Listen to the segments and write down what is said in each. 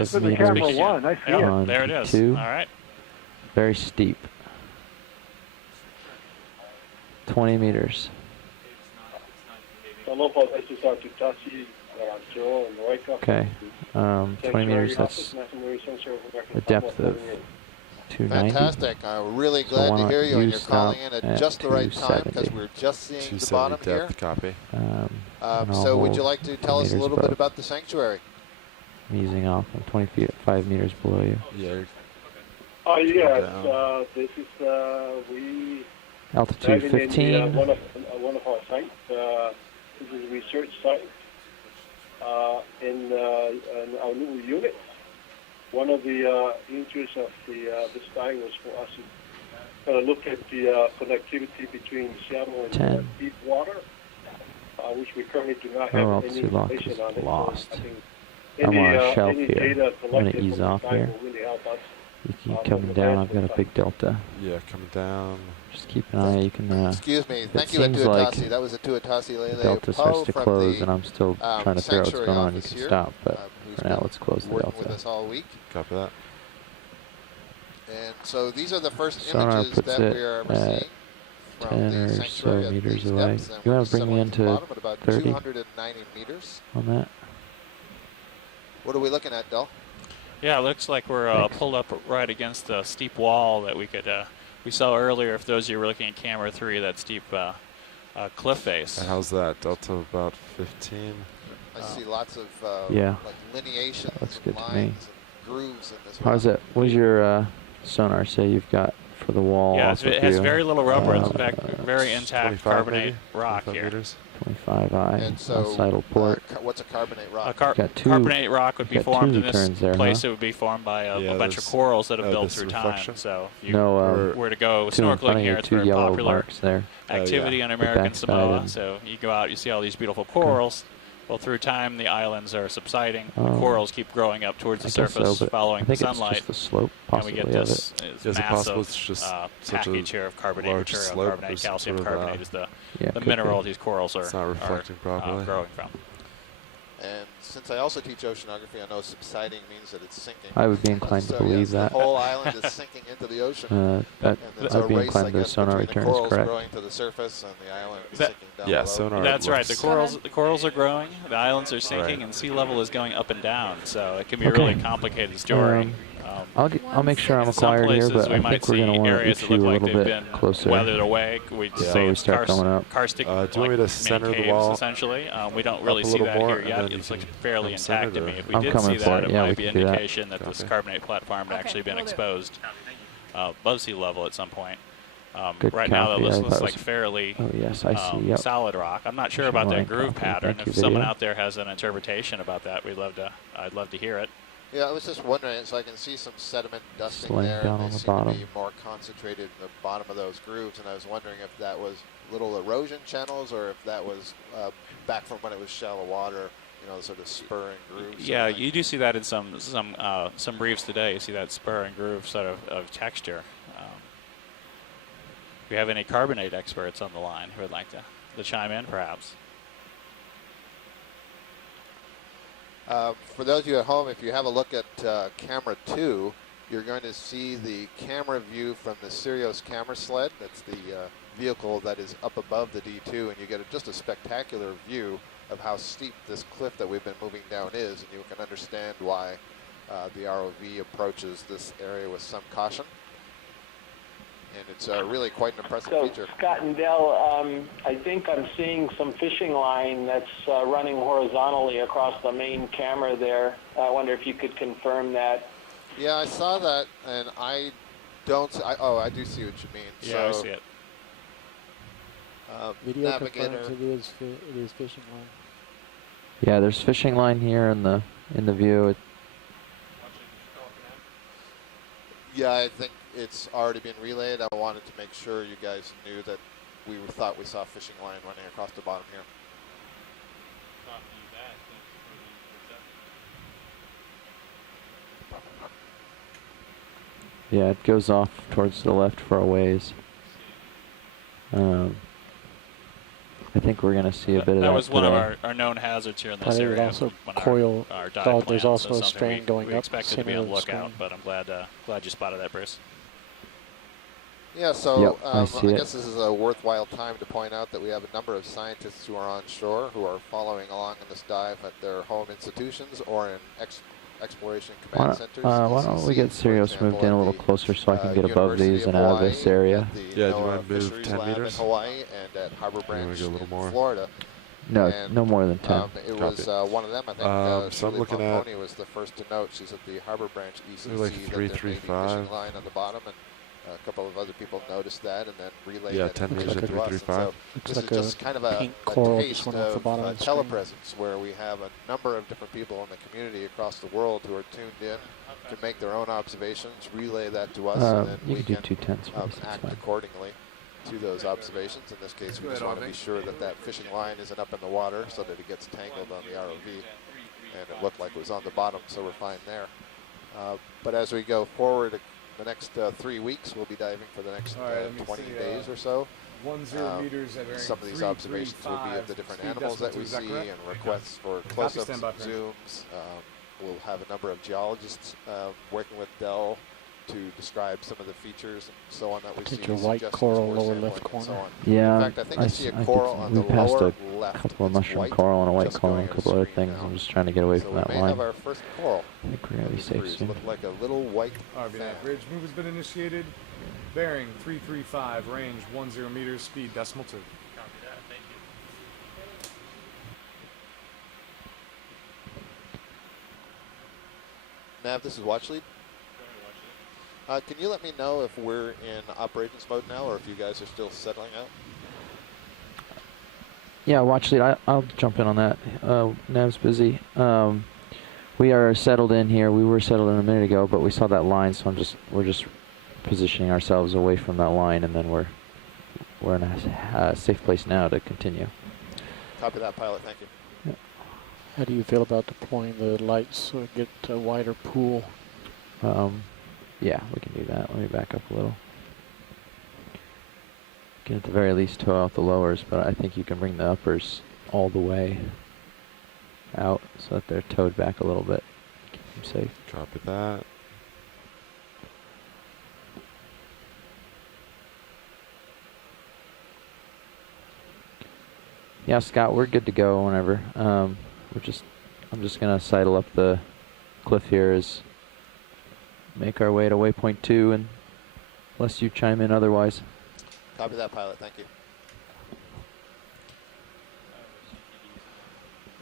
is. For the camera one, I see it. There it is. Two. All right. Very steep. 20 meters. Okay. 20 meters, that's a depth of 290. Fantastic. I'm really glad to hear you, and you're calling in at just the right time because we're just seeing the bottom here. Copy. So would you like to tell us a little bit about the sanctuary? I'm easing off. I'm 20 feet, 5 meters below you. Yeah. Yes, this is, we... Altitude 15. One of our sites. This is a research site in our new unit. One of the interests of the study was for us to look at the connectivity between Seattle and deep water, which we currently do not have any information on. Lost. I think I'm on a shelf here. I'm going to collected ease from the off study here. will really help us. You keep coming down. I've got a big delta. Yeah, coming down. Just keep an eye. You can. Excuse me. Thank you, seems like Atuatasi. That was Atuatasi Lele. the delta starts to close, and I'm still trying to figure out what's going on. You can here, stop, but for now, let's close the delta. With us all week. Copy that. And so these are the first Sonar images puts that it we are at seeing 10 or so meters away. You want to bring me into 30 290 meters on that? What are we looking at, Del? Yeah, it looks like we're pulled up right against a steep wall that we could. We saw earlier, if those of you were looking at camera 3, that steep cliff face. And how's that? Delta about 15. I see lots of yeah. like lineations That's and good to me. lines and grooves in this. How's it? What does your sonar say you've got for the wall? Yeah, it has very little rubber. Uh, In fact, very intact carbonate rock here. Meters. 25 I, And so, sidle port. what's a carbonate rock? Carbonate rock would be formed in this there, place. Huh? It would be formed by a bunch of corals that have built through reflection. time. So if you were to go two in front snorkeling of here, you, it's two very yellow popular marks there. activity on American Samoa. So you go out, you see all these beautiful corals. Well, through time, the islands are subsiding. The corals keep growing up towards the surface, following the sunlight. It's just the slope, and we get this massive package here of carbonate material. Carbonate, calcium carbonate is the mineral these corals are growing from. And since I also teach oceanography, I know subsiding means that it's sinking. I would be inclined to believe that. The whole island is sinking into the ocean. I'd be inclined to sonar return is correct. Growing to the surface and the island is sinking down below. Sonar. That's right. The corals are growing, the islands are sinking, and sea level is going up and down. So it can be a really complicated story. I'll make sure I'm acquired here, but I think we're going to want to issue a little bit closer. Weathered away. We'd say it's karstic. Do you want me to center the wall? Essentially, we don't really see that here yet. It looks fairly intact to me. If we I'm did see that, it might be an indication that this carbonate platform had actually been exposed above sea level at some point. Right now, that looks like fairly solid rock. I'm not sure about that groove pattern. If someone out there has an interpretation about that, I'd love to hear it. Yeah, I was just wondering, so I can see some sediment dusting there, down and on they the seem bottom. to be more concentrated in the bottom of those grooves, and I was wondering if that was little erosion channels or if that was back from when it was shallow water, sort of spur and grooves. Yeah, you do see that in some reefs today. You see that spur and groove sort of texture. Do we have any carbonate experts on the line who would like to chime in, perhaps? For those of you at home, if you have a look at camera 2, you're going to see the camera view from the Sirius camera sled. That's the vehicle that is up above the D2, and you get just a spectacular view of how steep this cliff that we've been moving down is, and you can understand why the ROV approaches this area with some caution. And it's really quite an impressive feature. Scott and Del, I think I'm seeing some fishing line that's running horizontally across the main camera there. I wonder if you could confirm that. Yeah, I saw that, and I don't. I do see what you mean. Yeah, I see it. Video navigator. confirms it is fishing line. Yeah, there's fishing line here in the view. Yeah, I think it's already been relayed. I wanted to make sure you guys knew that we thought we saw a fishing line running across the bottom here. Yeah, it goes off towards the left for a ways. I think we're going to see a bit of that. That was one today. of our known hazards here in this area. Also coil. Our dive There's also a strand going we up. expected to be on lookout, but I'm glad you spotted that, Bruce. Yeah, so yep, I guess this is a worthwhile time to point out that we have a number of scientists who are on shore who are following along in this dive at their home institutions or in exploration command centers. Why don't we get Sirius moved in a little closer so I can get above these and out of this area? Yeah, do you want to move 10 meters? In Hawaii and at Harbor Branch a little in more? Florida. No, and, no more than 10. It was one of them, I think, so I'm looking Pomponi was the first to note. She's at the Harbor Branch ECC, like that there may be fishing 335. line on the bottom, and a couple of other people noticed that and then relayed Yeah, that 10 meters to at us. And 335. so this like is just kind of a taste of telepresence where we have a number of different people in the community across the world who are tuned in, can make their own observations, relay that to us, and then we can act accordingly to those observations. In this case, we just want to be sure that that fishing line isn't up in the water so that it gets tangled on the ROV. And it looked like it was on the bottom, so we're fine there. But as we go forward, the next 3 weeks, we'll be diving for the next 20 days or so. 10 meters at some of these observations will be of the different animals that we see and requests for close-ups and zooms. We'll have a number of geologists working with Dell to describe some of the features and so on that we see. Your white coral lower left corner. So yeah, in fact, I think I see a coral on the we passed lower a left. couple of mushroom coral and a white coral and a couple other things. I'm just trying to get away from that line. So we may have our first coral. I think we're going to be safe soon. Look like a little white fan. Bridge move has been initiated. Bearing 335, range 10 meters, speed decimal 2. Copy that. Thank you. Nav, this is Watch Lead. Can you let me know if we're in operations mode now or if you guys are still settling out? Yeah, Watch Lead, I'll jump in on that. Nav's busy. We are settled in here. We were settled in a minute ago, but we saw that line, so we're just positioning ourselves away from that line, and then we're in a safe place now to continue. Copy that, pilot. Thank you. Yeah. How do you feel about deploying the lights so it get a wider pool? Yeah, we can do that. Let me back up a little. You can at the very least tow out the lowers, but I think you can bring the uppers all the way out so that they're towed back a little bit. Keep them safe. Copy that. Yeah, Scott, we're good to go whenever. I'm just gonna sidle up the cliff here as make our way to waypoint 2, and unless you chime in otherwise. Copy that, pilot. Thank you.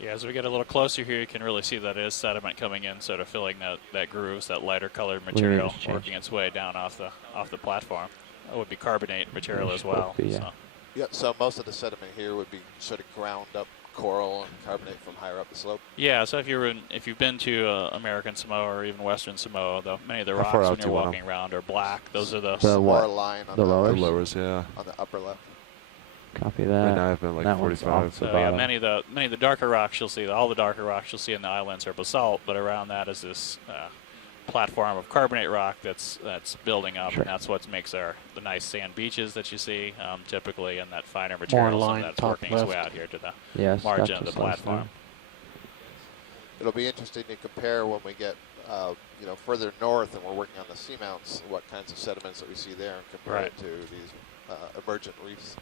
Yeah, as we get a little closer here, you can really see that it is sediment coming in, sort of filling that grooves, that lighter colored material working its way down off the platform. That would be carbonate material as well. Be, yeah. So. Yeah, so most of the sediment here would be sort of ground up coral and carbonate from higher up the slope. Yeah, so if you've been to American Samoa or even Western Samoa, many of the rocks when you're walking around are black. Those are the line on the lowers? The lowers, yeah. On the upper left. Copy that. Right now I've been like that 45. So yeah, many of the darker rocks you'll see, all the darker rocks you'll see in the islands are basalt, but around that is this platform of carbonate rock that's building up, and that's what makes the nice sand beaches that you see typically, and that finer material that's working its way out here to the margin of the platform. It'll be interesting to compare when we get further north and we're working on the seamounts, what kinds of sediments that we see there, and compare it to these emergent reefs.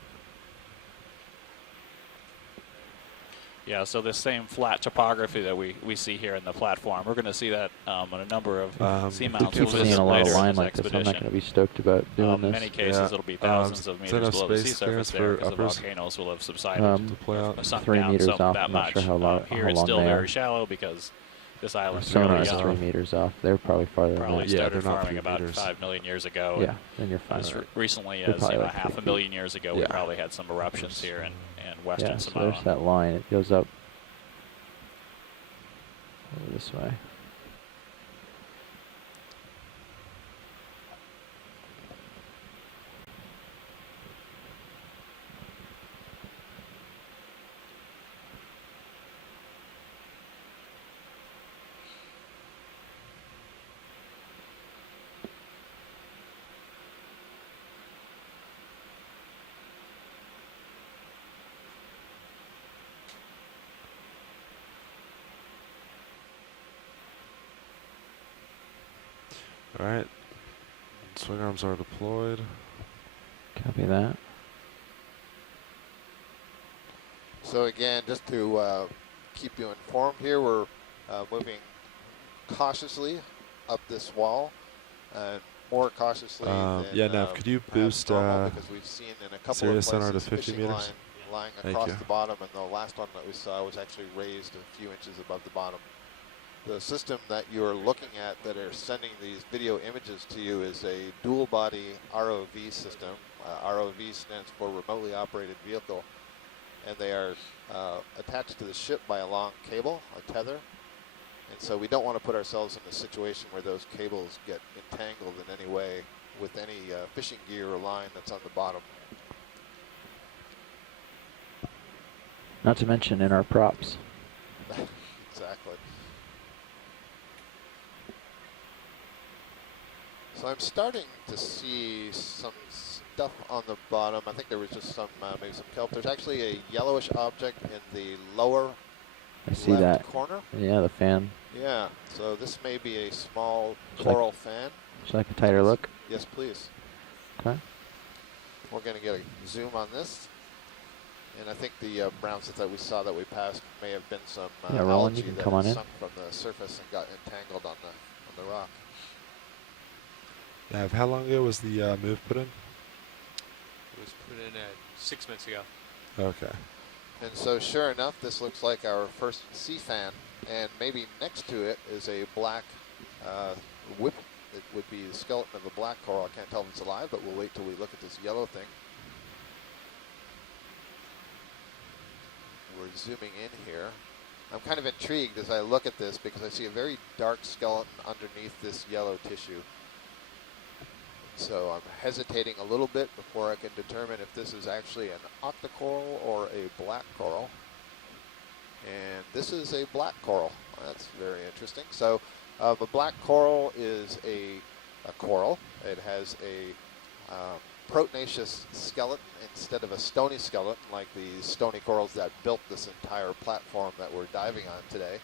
Yeah, so this same flat topography that we see here in the platform, we're going to see that on a number of seamounts keep seeing a lot of line like this. I'm not going to be stoked about doing this. In many cases, it'll be thousands of meters below the sea surface there because the volcanoes will have subsided, sunk 3 down meters so off. that I'm not much. sure how long Here it's still very shallow because this island is really young. 3 meters off. They're probably farther than that. Started forming about 5 million years ago. Yeah, then you're fine. As recently as like 500,000 years ago, we probably had some eruptions here in Western Samoa. So there's that line. It goes up over this way. All right. Swing arms are deployed. Copy that. So again, just to keep you informed here, we're moving cautiously up this wall, and more cautiously than yeah, Nav, could you boost normal, because we've seen in a couple Sirius of places sonar to 50 fishing meters? line lying Thank across you. the bottom, and the last one that we saw was actually raised a few inches above the bottom. The system that you're looking at that are sending these video images to you is a dual body ROV system. ROV stands for remotely operated vehicle, and they are attached to the ship by a long cable, a tether. And so we don't want to put ourselves in a situation where those cables get entangled in any way with any fishing gear or line that's on the bottom. Not to mention in our props. Exactly. So I'm starting to see some stuff on the bottom. I think there was just some, maybe some kelp. There's actually a yellowish object in the lower I see left that. corner. Yeah, the fan. Yeah, so this may be a small Should coral fan. Would you like a tighter look? Yes, please. Okay. We're going to get a zoom on this. And I think the brown stuff that we saw that we passed may have been some Yeah, Roland, algae you can that come on had in. sunk from the surface and got entangled on the rock. Nav, how long ago was the move put in? It was put in 6 minutes ago. Okay. And so sure enough, this looks like our first sea fan, and maybe next to it is a black whip. It would be the skeleton of a black coral. I can't tell if it's alive, but we'll wait till we look at this yellow thing. We're zooming in here. I'm kind of intrigued as I look at this because I see a very dark skeleton underneath this yellow tissue. So I'm hesitating a little bit before I can determine if this is actually an octocoral or a black coral. And this is a black coral. That's very interesting. So a black coral is a coral. It has a proteinaceous skeleton instead of a stony skeleton like the stony corals that built this entire platform that we're diving on today.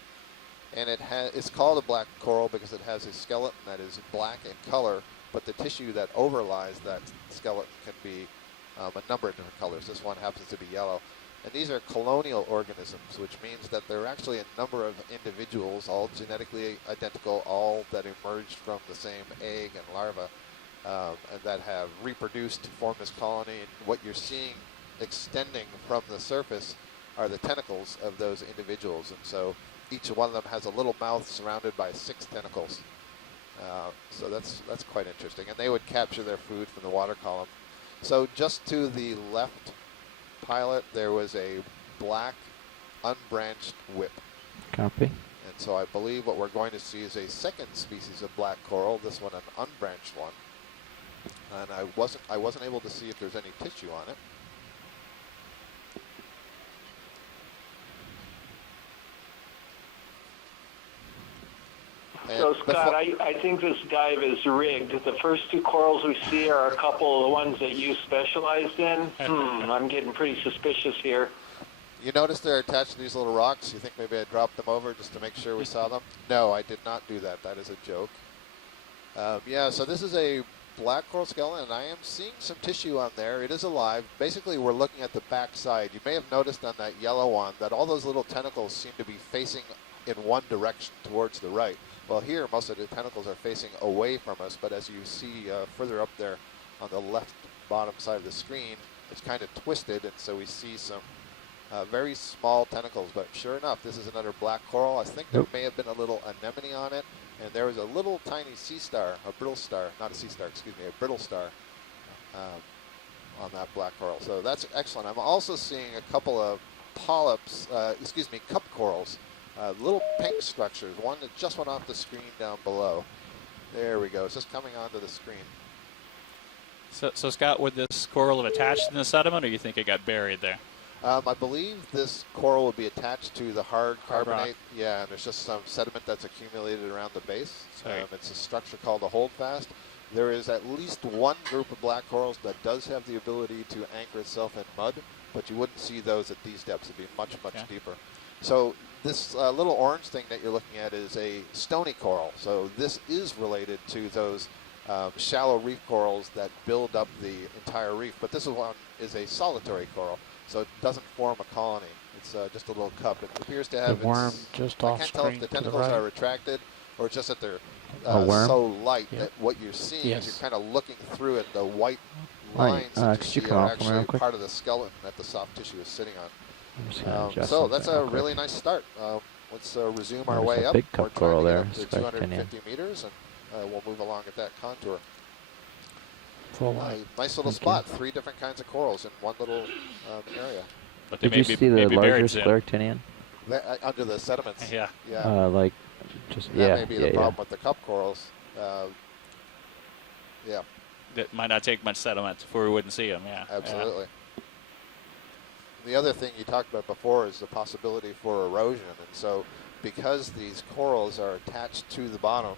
And it's called a black coral because it has a skeleton that is black in color, but the tissue that overlies that skeleton can be a number of different colors. This one happens to be yellow. And these are colonial organisms, which means that there are actually a number of individuals, all genetically identical, all that emerged from the same egg and larva, and that have reproduced to form this colony. And what you're seeing extending from the surface are the tentacles of those individuals. And so each one of them has a little mouth surrounded by 6 tentacles. So that's quite interesting. And they would capture their food from the water column. So just to the left pilot, there was a black unbranched whip. Copy. And so I believe what we're going to see is a second species of black coral, this one an unbranched one. And I wasn't able to see if there's any tissue on it. So Scott, I think this dive is rigged. The first 2 corals we see are a couple of the ones that you specialized in. I'm getting pretty suspicious here. You notice they're attached to these little rocks. You think maybe I dropped them over just to make sure we saw them? No, I did not do that. That is a joke. Yeah, so this is a black coral skeleton, and I am seeing some tissue on there. It is alive. Basically, we're looking at the back side. You may have noticed on that yellow one that all those little tentacles seem to be facing in one direction towards the right. Well, here, most of the tentacles are facing away from us, but as you see further up there on the left bottom side of the screen, it's kind of twisted, and so we see some very small tentacles. But sure enough, this is another black coral. I think there may have been a little anemone on it, and there was a little tiny sea star, a brittle star, not a sea star, excuse me, a brittle star on that black coral. So that's excellent. I'm also seeing a couple of polyps, cup corals. Little pink structures, one that just went off the screen down below. There we go, it's just coming onto the screen. So Scott, would this coral have attached in the sediment, or you think it got buried there? I believe this coral would be attached to the hard carbonate. Rock. Yeah, and there's just some sediment that's accumulated around the base. It's a structure called a holdfast. There is at least one group of black corals that does have the ability to anchor itself in mud, but you wouldn't see those at these depths. It'd be much, much deeper. So this little orange thing that you're looking at is a stony coral. So this is related to those shallow reef corals that build up the entire reef. But this one is a solitary coral, so it doesn't form a colony. It's just a little cup. It appears to have the worm just I off can't tell if screen the to the tentacles right. are retracted or it's just that they're a worm? so light Yeah. that what you're seeing Yes. is you're kind of looking through it. The white Right, lines that could you you see come are off from real actually quick? part of the skeleton that the soft tissue is sitting on. I'm just gonna adjust So something that's a real really quick. nice start. Let's resume our There's way a up. big cup We're trying coral to get there, up to Sky 250 meters, and we'll move along at that contour. Full light. Nice little Thank spot. 3 different kinds of corals in one little area. But they Did you may be, see the maybe larger buried soon. scleractinian? Under the sediments. Yeah. Yeah. Like, just That yeah, may be yeah, the yeah. problem with the cup corals. Yeah, That might not take much sediment before we wouldn't see them. Yeah. absolutely. The other thing you talked about before is the possibility for erosion. And so because these corals are attached to the bottom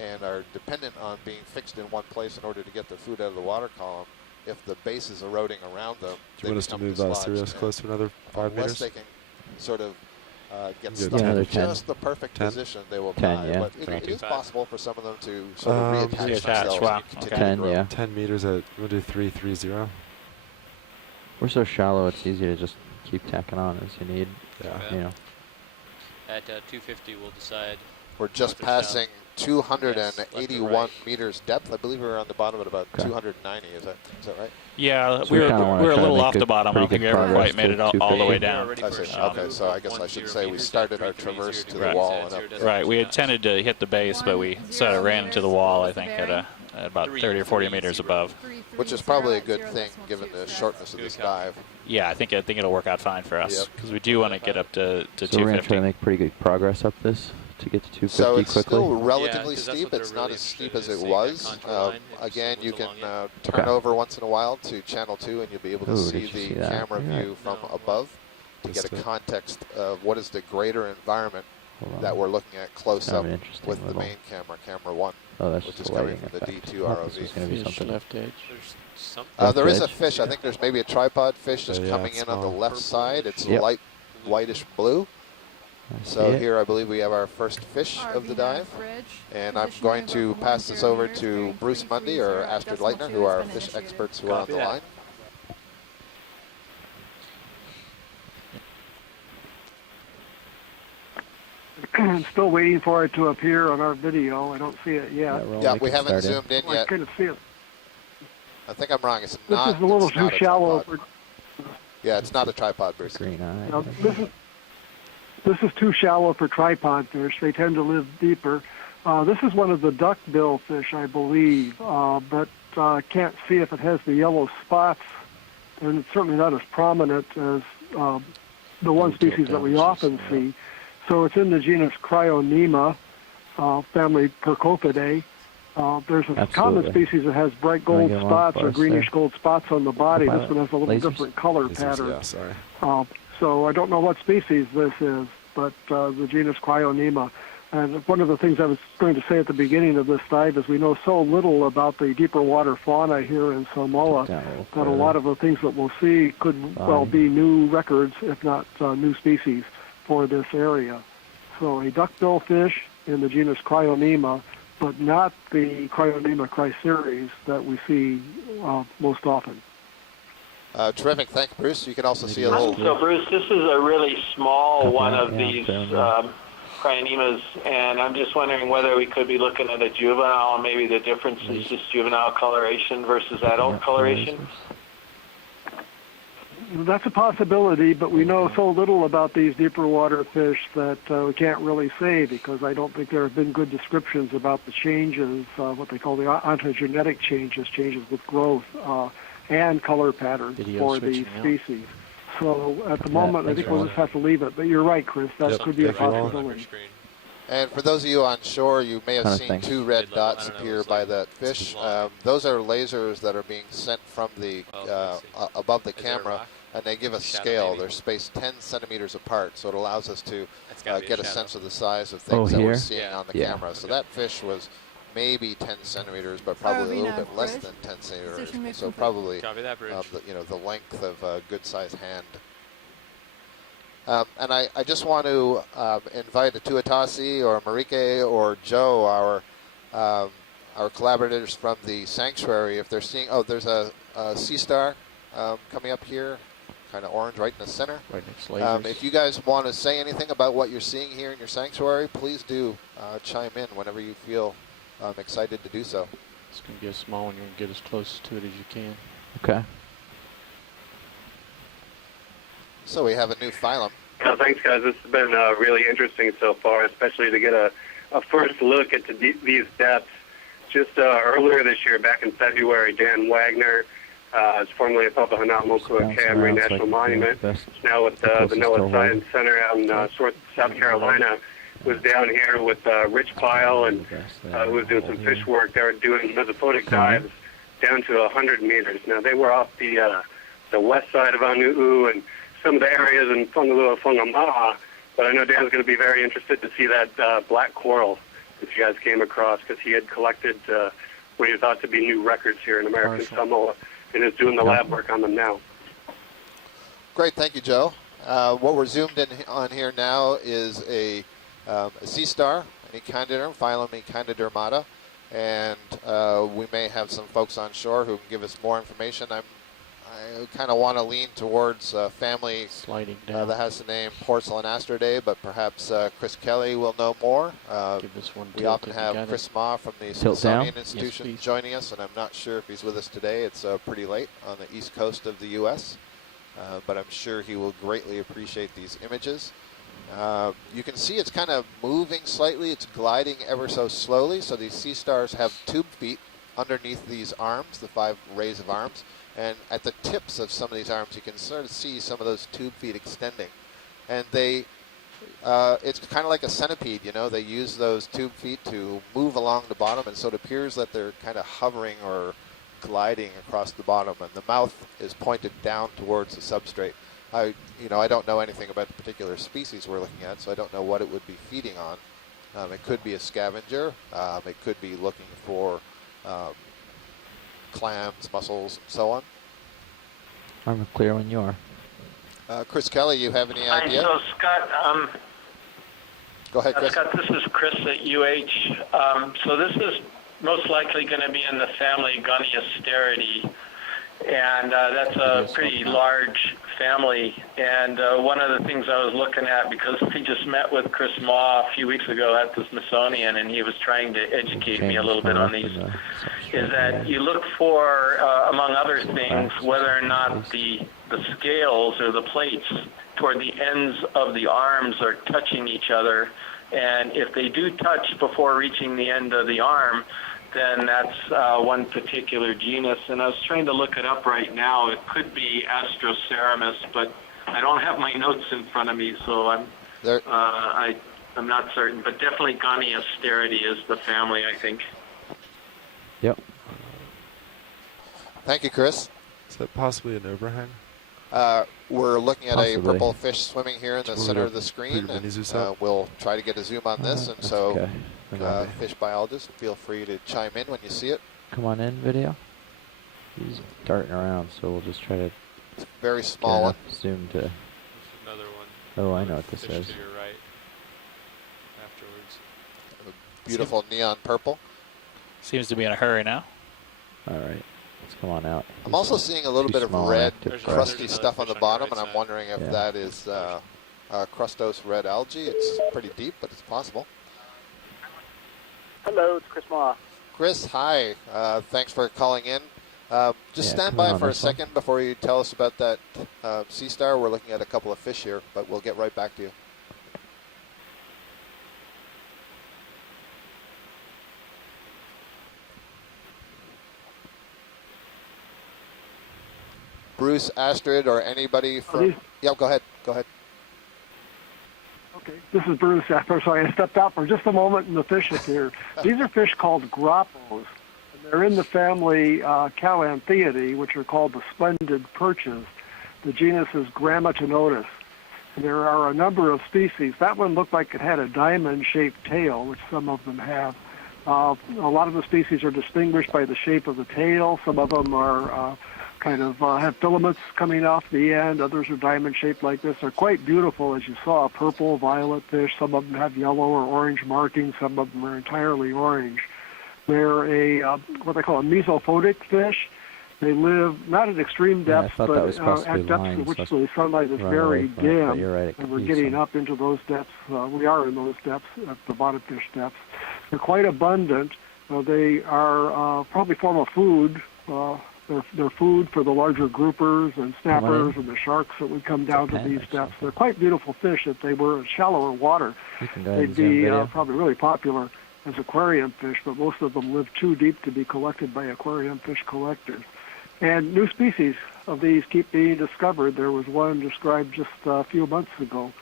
and are dependent on being fixed in one place in order to get their food out of the water column, if the base is eroding around them, Do you want us to move Sirius close to another 5 unless meters? they can sort of get Yeah, stuck another in 10. just the perfect 10? position, they will 10, die. yeah. But it is possible for some of them to sort of reattach reattach, themselves wow, and continue okay. to 10, grow. yeah. 10 meters at, we'll do 330. We're so shallow, it's easy to just keep tacking on as you need. Yeah. You know. At 250, we'll decide. We're just north or south. passing Yes, 281 left meters depth. I believe we were on the bottom at about Okay. 290. Is that right? Yeah, So we we were kinda wanna a try to little make off the good- bottom. I don't pretty think we good ever progress quite made it to all the way 250. down. Ready I for a see. shot. Okay, so I guess I should say we started our traverse to the Right. wall and up. Right, we intended to hit the base, but we sort of ran into the wall, I think, at about 30 or 40 meters above. Which is probably a good thing given the shortness of this dive. Yeah, I think it'll work out fine for us Yep. because we do want to get up to So we're gonna try 250. to make pretty good progress up this to get to 250 So it's quickly. still relatively 'cause that's steep. what It's they're not really as steep interested as in, it seeing was. that contour line, Again, what's you can along it. turn Okay. over once in a while to channel 2 and you'll be able to Ooh, see did you the see that? camera Yeah. view from No. above to Just get a it. context of what is the greater environment Hold on. that we're looking at close Kind up of an interesting with the little- main camera, camera 1. Oh, that's which just is a coming lighting from the effect. D2 I thought ROV. this was gonna be Fish something. left edge. There's some. There is a edge? fish. I think there's maybe a tripod fish just Yeah, coming it's in on the small. left side. It's Yep. light whitish blue. I see So it. here I believe we have our first fish of the dive. And I'm going to pass this over to Bruce Mundy or Astrid Leitner, who are fish experts who are on Copy the that. line. I'm still waiting for it to appear on our video. I don't see it Yeah, yet. we're only Yeah, we getting haven't started. zoomed in I yet. couldn't see it. I think I'm wrong. It's This not. is a little it's too not a shallow tripod. for. Yeah, it's not a tripod, Bruce. Green eye. Now, this is too shallow for tripod fish. They tend to live deeper. This is one of the duckbill fish, I believe, but can't see if it has the yellow spots, and it's certainly not as prominent as the one species that we often see. So it's in the genus Cryonema, family Percopidae. There's a common Absolutely. species that has bright Wanna gold get 'em on spots or for us greenish there? gold spots on the body. Pilot. This one has a little Lasers? different color Lasers, pattern. yeah, sorry. So I don't know what species this is, but the genus Cryonema. And one of the things I was going to say at the beginning of this dive is we know so little about the deeper water fauna here in Samoa Down a little that a further. lot of the things that we'll see could well be new records, if not new species, for this area. So a duckbill fish in the genus Cryonema, but not the Cryonema chryseries that we see most often. Terrific. Thank you, Bruce. You can also see a little. So, Bruce, this is a really small Couple, one of yeah, these fair cryonemas, and I'm just wondering whether we could be looking at a juvenile, and maybe the difference is just juvenile coloration versus adult Yeah, coloration. That's a possibility, but we know so little about these deeper water fish that we can't really say, because I don't think there have been good descriptions about the changes, what they call the ontogenetic changes with growth and color patterns Video for these switching out. species. So at the moment, I thanks think for we'll all. just have to leave it. But you're right, Chris. That Yep, could be a thank you all. possibility. And for those of you on shore, you may have Kinda seen thing. 2 red Mid-level, I dots don't know, appear it's by like that fish. it's long. Those are lasers that are being sent from the Oh, I see. above the Is there a camera, rock? and they give us Shadow, scale. maybe? They're spaced 10 centimeters apart, so it allows us to That's gotta be get a shadow. sense of the size of Oh, things that we're here? seeing Yeah. on the Yeah. camera. So that fish was maybe 10 centimeters, but probably a little bit less than 10 Station centimeters. mix So complete. probably Copy that, Bruce. the length of a good-sized hand. And I just want to invite Tuatasi or Marike or Joe, our collaborators from the sanctuary, if they're seeing, there's a Sea Star coming up here, kind of orange right in the center. Right next to lasers. If you guys want to say anything about what you're seeing here in your sanctuary, please do chime in whenever you feel excited to do so. It's going to be a small one. You're going to get as close to it as you can. Okay. So we have a new phylum. Thanks, guys. This has been really interesting so far, especially to get a first look at these depths. Just earlier this year, back in February, Dan Wagner, is formerly at Papahānaumoku Camry National Monument, now with the NOAA Science Center out in South Carolina, was down here with Rich Pyle and who was doing some fish work. They were doing mesophotic dives down to 100 meters. Now, they were off the west side of Anu'u and some of the areas in Whangalua, Whangamaa, but I know Dan's going to be very interested to see that black coral that you guys came across, because he had collected what he thought to be new records here in American Samoa and is doing the lab work on them now. Great, thank you, Joe. What we're zoomed in on here now is a sea star, an echinoderm, phylum Echinodermata, and we may have some folks on shore who can give us more information. I kind of want to lean towards a family sliding down that has the name Porcelainastridae, but perhaps Chris Kelly will know more. Give this one we often have Chris Ma from the Smithsonian Institution joining us, and I'm not sure if he's with us today. It's pretty late on the east coast of the U.S., but I'm sure he will greatly appreciate these images. You can see it's kind of moving slightly. It's gliding ever so slowly. So these sea stars have tube feet underneath these arms, the 5 rays of arms. And at the tips of some of these arms, you can sort of see some of those tube feet extending. And they, it's kind of like a centipede, you know. They use those tube feet to move along the bottom, and so it appears that they're kind of hovering or gliding across the bottom. And the mouth is pointed down towards the substrate. I don't know anything about the particular species we're looking at, so I don't know what it would be feeding on. It could be a scavenger. It could be looking for clams, mussels, and so on. I'm clear when you are. Chris Kelly, you have any idea? Hi, so Scott, go ahead, Chris. Scott, this is Chris at UH. So this is most likely going to be in the family Goniasteridae, and that's a pretty large family. And one of the things I was looking at, because we just met with Chris Ma a few weeks ago at the Smithsonian, and he was trying to educate me a little bit on these, is that you look for, among other things, whether or not the scales or the plates toward the ends of the arms are touching each other. And if they do touch before reaching the end of the arm, then that's one particular genus. And I was trying to look it up right now. It could be Astroceramus, but I don't have my notes in front of me, so I'm not certain. But definitely Goniasteridae is the family, I think. Yep. Thank you, Chris. Is that possibly an overhang? We're looking at a purple fish swimming here in the center of the screen, and we'll try to get a zoom on this. And so, fish biologists, feel free to chime in when you see it. Come on in, video. He's darting around, so we'll just try to. It's a very small one. Zoom to. Another one. Oh, I know what this is. To your right. Afterwards. Beautiful neon purple. Seems to be in a hurry now. All right. Let's come on out. I'm also seeing a little bit of red, crusty stuff on the bottom, and I'm wondering if that is crustose red algae. It's pretty deep, but it's possible. Hello, it's Chris Ma. Chris, hi. Thanks for calling in. Just stand by for a second before you tell us about that sea star. We're looking at a couple of fish here, but we'll get right back to you. Bruce, Astrid, or anybody from... Yeah, go ahead. Go ahead. Okay, this is Bruce. I'm sorry, I stepped out for just a moment and the fish appeared. These are fish called grappos. And they're in the family Calanthiidae, which are called the splendid perches. The genus is Grammatinotus. And there are a number of species. That one looked like it had a diamond-shaped tail, which some of them have. A lot of the species are distinguished by the shape of the tail. Some of them are kind of have filaments coming off the end. Others are diamond-shaped like this. They're quite beautiful, as you saw, purple, violet fish. Some of them have yellow or orange markings. Some of them are entirely orange. They're a what they call a mesophotic fish. They live not at extreme depths, but at depths in which the sunlight is very dim, and we're getting up into those depths. We are in those depths, at the bottom fish depths. They're quite abundant. They are probably form of food. They're food for the larger groupers and snappers and the sharks that would come down to these depths. They're quite beautiful fish. If they were in shallower water, they'd be probably really popular as aquarium fish, but most of them live too deep to be collected by aquarium fish collectors. And new species of these keep being discovered. There was one described just a few months ago.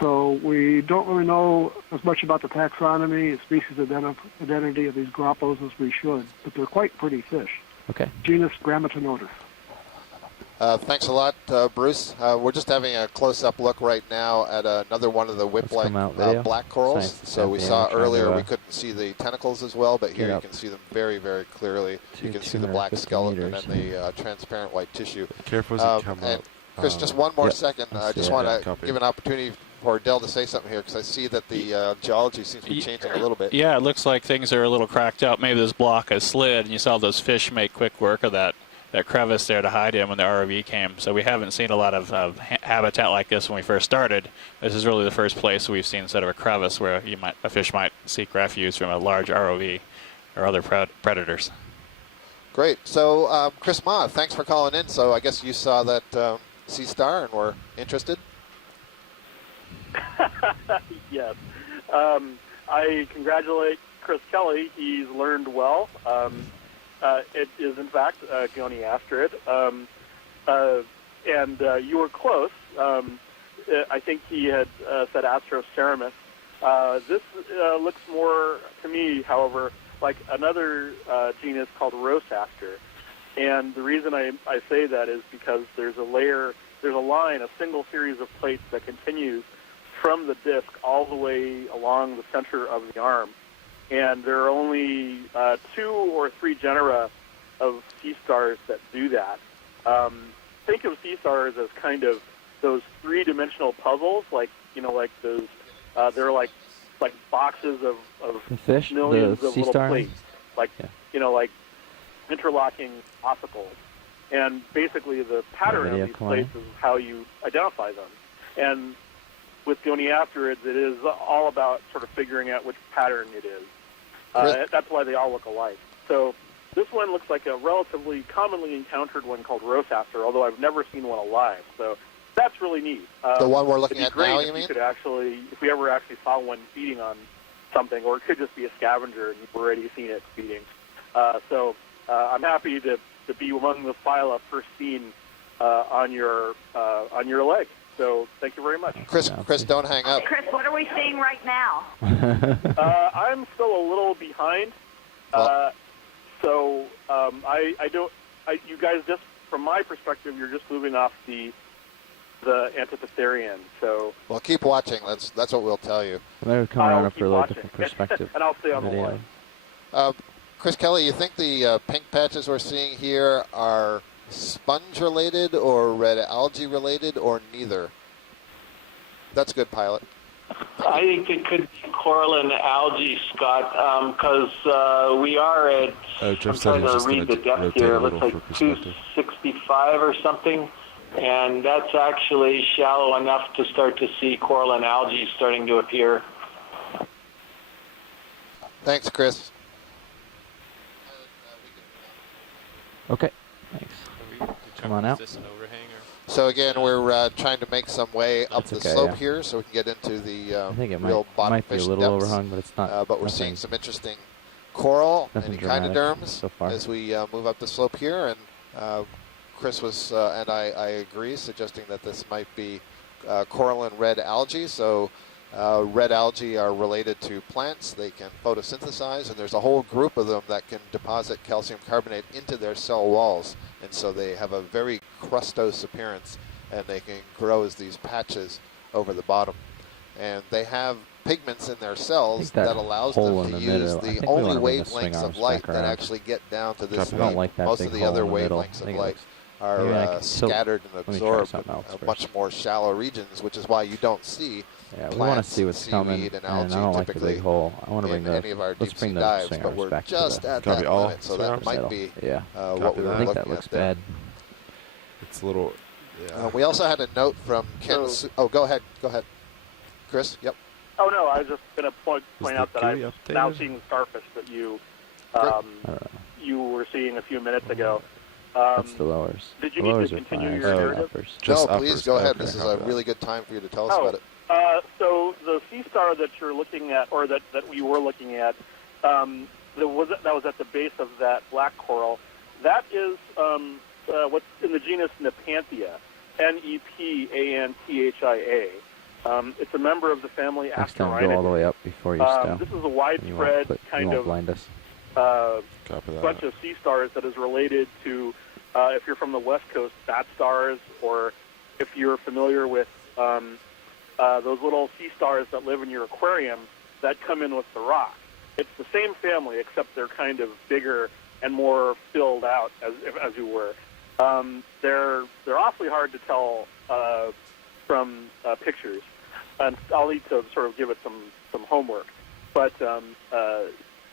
So we don't really know as much about the taxonomy and species identity of these grappos as we should, but they're quite pretty fish. Okay. Genus Grammatinotus. Thanks a lot, Bruce. We're just having a close-up look right now at another one of the whip-like black corals. So we saw earlier we couldn't see the tentacles as well, but here you can see them very, very very clearly. You can see the black skeleton and the transparent white tissue. Careful as you come and up. Chris, just one more second. I just want to give an opportunity for Dell to say something here, because I see that the geology seems to be changing a little bit. Yeah, it looks like things are a little cracked out. Maybe this block has slid, and you saw those fish make quick work of that crevice there to hide in when the ROV came. So we haven't seen a lot of habitat like this when we first started. This is really the first place we've seen sort of a crevice where a fish might seek refuge from a large ROV or other predators. Great. So Chris Ma, thanks for calling in. So I guess you saw that sea star and were interested? Yes. I congratulate Chris Kelly. He's learned well. It is, in fact, Goniasterid. And you were close. I think he had said Astroceramus. This looks more, to me, however, like another genus called Rosaster. And the reason I say that is because there's a single series of plates that continues from the disc all the way along the center of the arm. And there are only 2 or 3 genera of sea stars that do that. Think of sea stars as kind of those 3-dimensional puzzles, like those. They're like boxes of fish, millions of little stars? plates, like interlocking ossicles. And basically, the pattern of these plates is how you identify them. And with Goniatherids, it is all about sort of figuring out which pattern it is. That's why they all look alike. So this one looks like a relatively commonly encountered one called Rosaster, although I've never seen one alive. So that's really neat. The one we're looking at now, you mean? If we ever actually saw one feeding on something, or it could just be a scavenger and you've already seen it feeding. So I'm happy to be among the phyla first seen on your leg. So thank you very much. Chris, don't hang up. Chris, what are we seeing right now? I'm still a little behind. So you guys, just from my perspective, you're just moving off the Antipatherian. So well, keep watching. That's what we'll tell you. Maybe come around for a little different perspective. And I'll stay on the line. Chris Kelly, you think the pink patches we're seeing here are sponge-related or red algae-related, or neither? That's a good pilot. I think it could be coral and algae, Scott, because we are at, I'm trying to read the depth here, it looks like 265 or something, and that's actually shallow enough to start to see coral and algae starting to appear. Thanks, Chris. Okay, thanks. Come on out. So again, we're trying to make some way up the slope here, so we can get into the I think it real bottom might be fish a little depths. overhung, but it's not. But we're seeing some interesting coral and echinoderms so far as we move up the slope here. And Chris was, and I agree, suggesting that this might be coral and red algae. So red algae are related to plants. They can photosynthesize, and there's a whole group of them that can deposit calcium carbonate into their cell walls. And so they have a very crustose appearance, and they can grow as these patches over the bottom. And they have pigments in their cells that allows them to use the only wavelengths of light that actually get down to this wave. Like most of the other wavelengths of light are scattered and absorbed in much more shallow regions, which is why you don't see we want to see what's coming, and algae I don't like the typically big hole. I want to bring any of our deep sea the dives, swing but arms we're back just to at that limit, so that might be what we were looking at. That looks bad. It's a little. Yeah. We also had a note from Ken. Oh, go ahead, Chris. Yep. Oh no, I was just going to point out that I'm now seeing starfish that you were seeing a few minutes ago. That's the lowers. Did you need to continue your narrative? No, please go ahead. This is a really good time for you to tell us about it. So the sea star that you're looking at, or that we were looking at, that was at the base of that black coral. That is what's in the genus Nepanthia, Nepanthia. It's a member of the family Next time, Asterinidae. go all the way up before you stop. This is a widespread kind of bunch of sea stars that is related to, if you're from the West Coast, bat stars, or if you're familiar with those little sea stars that live in your aquarium that come in with the rock. It's the same family, except they're kind of bigger and more filled out, as you were. They're awfully hard to tell from pictures, and I'll need to sort of give it some homework. But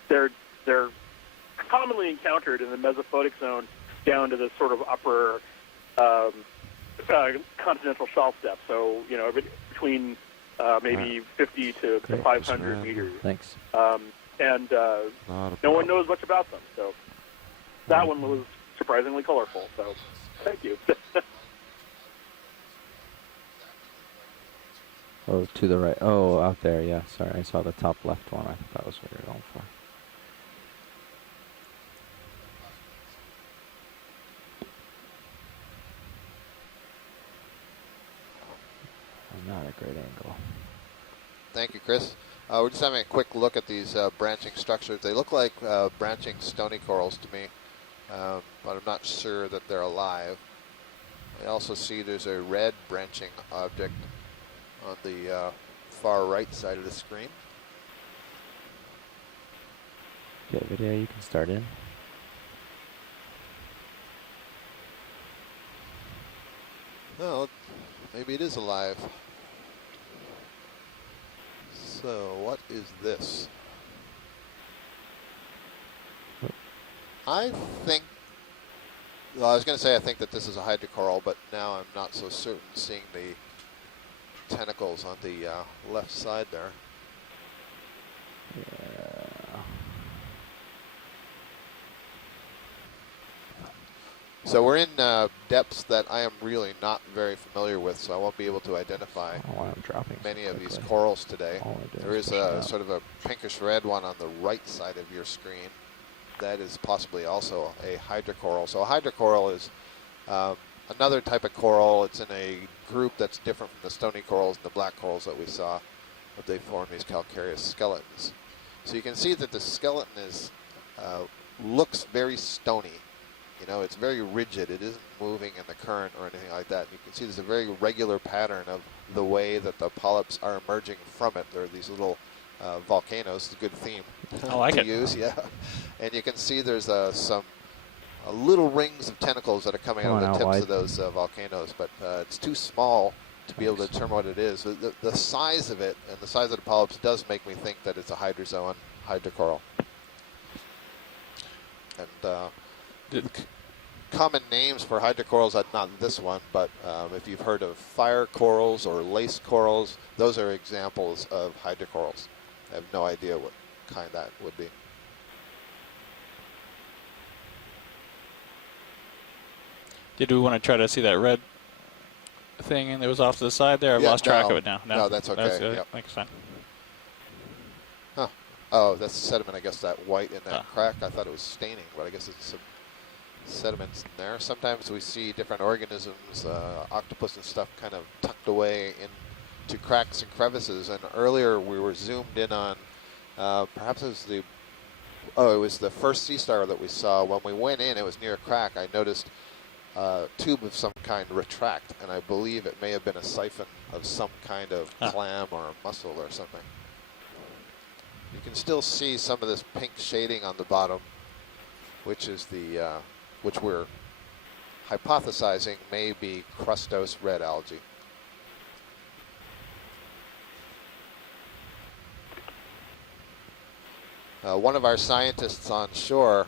they're commonly encountered in the Mesophotic zone down to this sort of upper continental shelf depth. So between maybe 50 to 500 meters. Thanks. And no one knows much about them. So that one was surprisingly colorful. So thank you. Oh, to the right. Oh, out there. Yeah, sorry. I saw the top left one. I thought that was what you were going for. Not a great angle. Thank you, Chris. We're just having a quick look at these branching structures. They look like branching stony corals to me, but I'm not sure that they're alive. I also see there's a red branching object on the far right side of the screen. Okay, video, you can start in. Well, maybe it is alive. So, what is this? I think, well, I was going to say I think that this is a hydrocoral, but now I'm not so certain seeing the tentacles on the left side there. Yeah. So we're in depths that I am really not very familiar with, so I won't be able to identify many of these corals today. There is a sort of a pinkish red one on the right side of your screen. That is possibly also a hydrocoral. So a hydrocoral is another type of coral. It's in a group that's different from the stony corals and the black corals that we saw. But they form these calcareous skeletons. So you can see that the skeleton is looks very stony. You know, it's very rigid. It isn't moving in the current or anything like that. You can see there's a very regular pattern of the way that the polyps are emerging from it. There are these little volcanoes. It's a good theme I like to it. use, yeah. And you can see there's some little rings of tentacles that are coming out of the tips of those volcanoes, but it's too small to be able to determine what it is. The size of it and the size of the polyps does make me think that it's a hydrozoan hydrocoral. And common names for hydrocorals, not this one, but if you've heard of fire corals or lace corals, those are examples of hydrocorals. I have no idea what kind that would be. Did we want to try to see that red thing that was off to the side there? I've lost track of it now. No, that's okay. That's good. Yep. Thanks, fine. Huh. Oh, that's sediment. I guess that white in that crack. I thought it was staining, but I guess it's some sediments in there. Sometimes we see different organisms, octopus and stuff, kind of tucked away into cracks and crevices. And earlier we were zoomed in on, perhaps it was the first sea star that we saw. When we went in, it was near a crack. I noticed a tube of some kind retract, and I believe it may have been a siphon of some kind of clam or mussel or something. You can still see some of this pink shading on the bottom, which is the which we're hypothesizing may be crustose red algae. One of our scientists on shore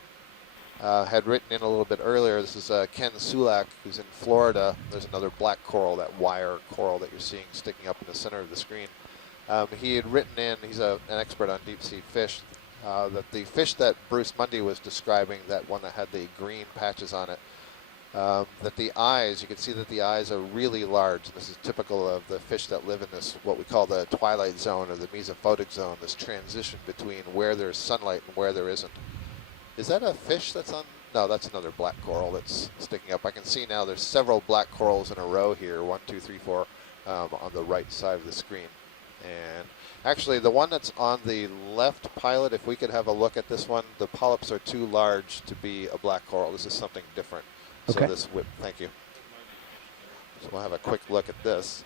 had written in a little bit earlier. This is Ken Sulak, who's in Florida. There's another black coral, that wire coral that you're seeing sticking up in the center of the screen. He had written in, he's an expert on deep sea fish, that the fish that Bruce Mundy was describing, that one that had the green patches on it, that the eyes, you can see that the eyes are really large. This is typical of the fish that live in this, what we call the twilight zone or the mesophotic zone, this transition between where there's sunlight and where there isn't. Is that a fish that's on? No, that's another black coral that's sticking up. I can see now there's several black corals in a row here, 1, 2, 3, 4, on the right side of the screen. And actually, the one that's on the left pilot, if we could have a look at this one, the polyps are too large to be a black coral. This is something different. Okay. So this whip, thank you. So we'll have a quick look at this.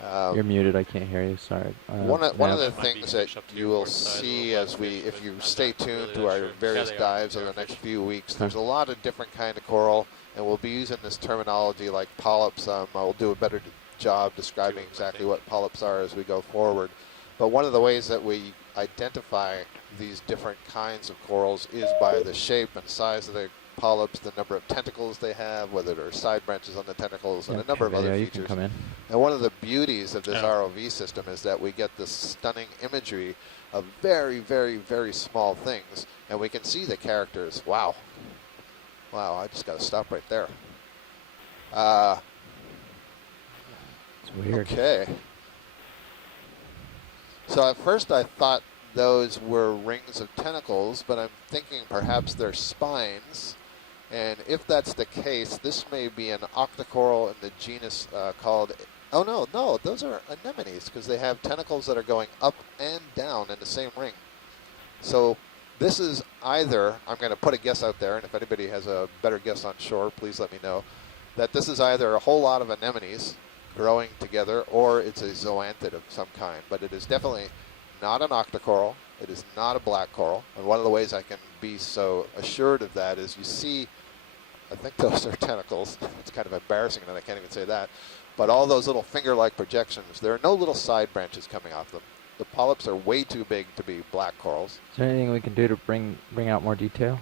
You're muted. I can't hear you. Sorry. One of the things that you will see as if you stay tuned to our various dives over the next few weeks, there's a lot of different kind of coral, and we'll be using this terminology like polyps. I'll do a better job describing exactly what polyps are as we go forward. But one of the ways that we identify these different kinds of corals is by the shape and size of the polyps, the number of tentacles they have, whether there are side branches on the tentacles, and a number of other features. You can come in. And one of the beauties of this ROV system is that we get this stunning imagery of very, very, very small things, and we can see the characters. Wow. Wow, I just got to stop right there. It's weird. Okay. So at first I thought those were rings of tentacles, but I'm thinking perhaps they're spines. And if that's the case, this may be an octocoral in the genus called, oh no, those are anemones, because they have tentacles that are going up and down in the same ring. So this is either, I'm going to put a guess out there, and if anybody has a better guess on shore, please let me know, that this is either a whole lot of anemones growing together, or it's a zoanthid of some kind. But it is definitely not an octocoral. It is not a black coral. And one of the ways I can be so assured of that is you see, I think those are tentacles. It's kind of embarrassing that I can't even say that. But all those little finger-like projections, there are no little side branches coming off them. The polyps are way too big to be black corals. Is there anything we can do to bring out more detail?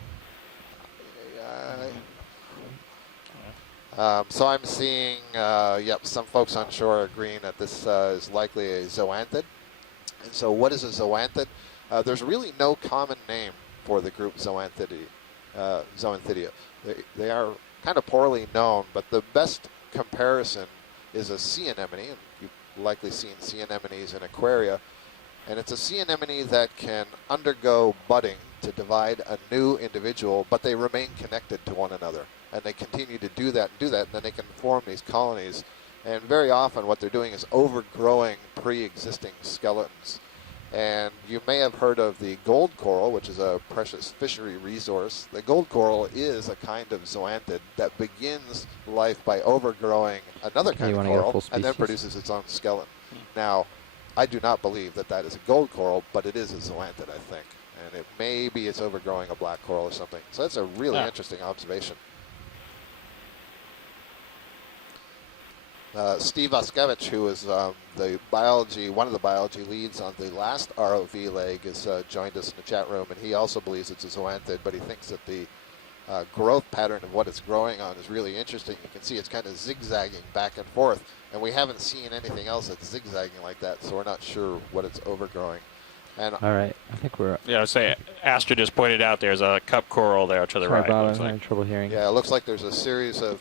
So I'm seeing, some folks on shore are agreeing that this is likely a zoanthid. And so what is a zoanthid? There's really no common name for the group Zoanthidia. They are kind of poorly known, but the best comparison is a sea anemone. And you've likely seen sea anemones in aquaria. And it's a sea anemone that can undergo budding to divide a new individual, but they remain connected to one another. And they continue to do that, and then they can form these colonies. And very often what they're doing is overgrowing pre-existing skeletons. And you may have heard of the gold coral, which is a precious fishery resource. The gold coral is a kind of zoanthid that begins life by overgrowing another kind of coral and then produces its own skeleton. Now, I do not believe that that is a gold coral, but it is a zoanthid, I think. And it maybe it's overgrowing a black coral or something. So that's a really interesting observation. Steve Oskevich, who is one of the biology leads on the last ROV leg, has joined us in the chat room, and he also believes it's a zoanthid, but he thinks that the growth pattern of what it's growing on is really interesting. You can see it's kind of zigzagging back and forth, and we haven't seen anything else that's zigzagging like that, so we're not sure what it's overgrowing. And all right, I think we're... Yeah, I was saying, Astra just pointed out there's a cup coral there to the right. Bob, I'm having trouble hearing. Yeah, it looks like there's a series of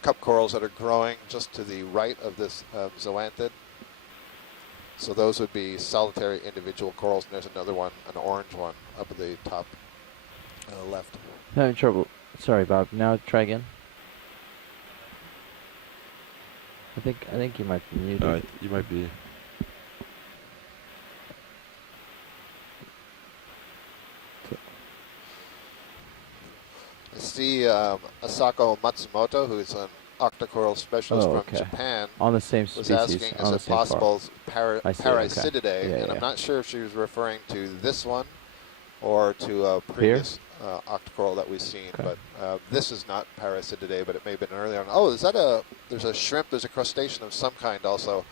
cup corals that are growing just to the right of this zoanthid. So those would be solitary individual corals, and there's another one, an orange one, up at the top left. I'm having trouble. Sorry, Bob. Now try again. I think you might be muted. You might be. I see Asako Matsumoto, who's an octocoral specialist from Japan. On the same species. Was asking, is it possible Parasitidae? Okay. And I'm not sure if she was referring to this one or to a previous octocoral that we've seen. But this is not Parasitidae, but it may have been earlier on. Oh, is that there's a shrimp, there's a crustacean of some kind also,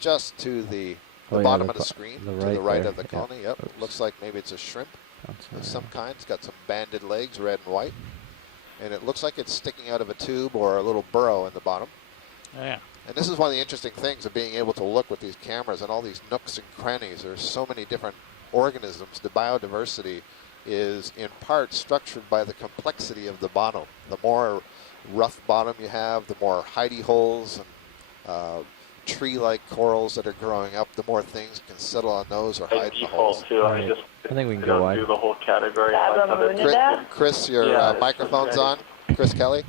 just to the bottom of the screen, to the right of the colony. Yep, looks like maybe it's a shrimp of some kind. It's got some banded legs, red and white. And it looks like it's sticking out of a tube or a little burrow in the bottom. Yeah. And this is one of the interesting things of being able to look with these cameras and all these nooks and crannies. There's so many different organisms. The biodiversity is in part structured by the complexity of the bottom. The more rough bottom you have, the more hidey holes and tree-like corals that are growing up, the more things can settle on those or hide in the holes. Too. Right. I think we can go wide. Do the whole category. Chris, your microphone's on. Chris Kelly.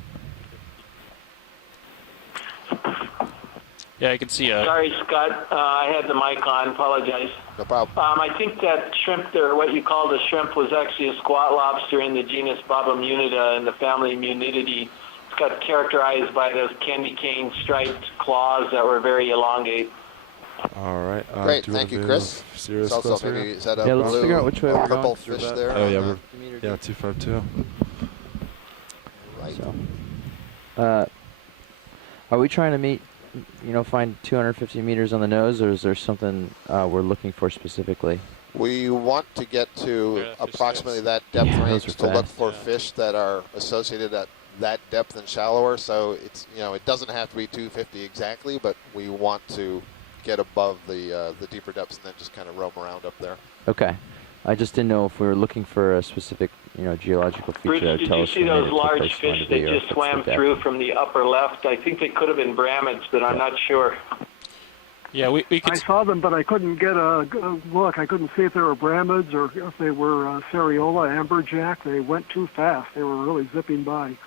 Yeah, I can see Sorry, Scott. I had the mic on. Apologize. No problem. I think that shrimp, or what you called a shrimp, was actually a squat lobster in the genus Bobomunida in the family Munididae. It's got characterized by those candy cane striped claws that were very elongate. All right. Great, thank you, Chris. Serious also maybe, is that a let's blue figure out which way we're purple going. fish there? Oh yeah, 252. Right. So, are we trying to meet, find 250 meters on the nose, or is there something we're looking for specifically? We want to get to approximately that depth range to look for fish that are associated at that depth and shallower. So it's it doesn't have to be 250 exactly, but we want to get above the deeper depths and then just kind of roam around up there. Okay. I just didn't know if we were looking for a specific, geological feature. Bruce, did you see those large fish that just swam through from the upper left? I think they could have been brahmids, but I'm not sure. Yeah, we could. I saw them, but I couldn't get a look. I couldn't see if they were brahmids or if they were Seriola, amberjack. They went too fast. They were really zipping by. On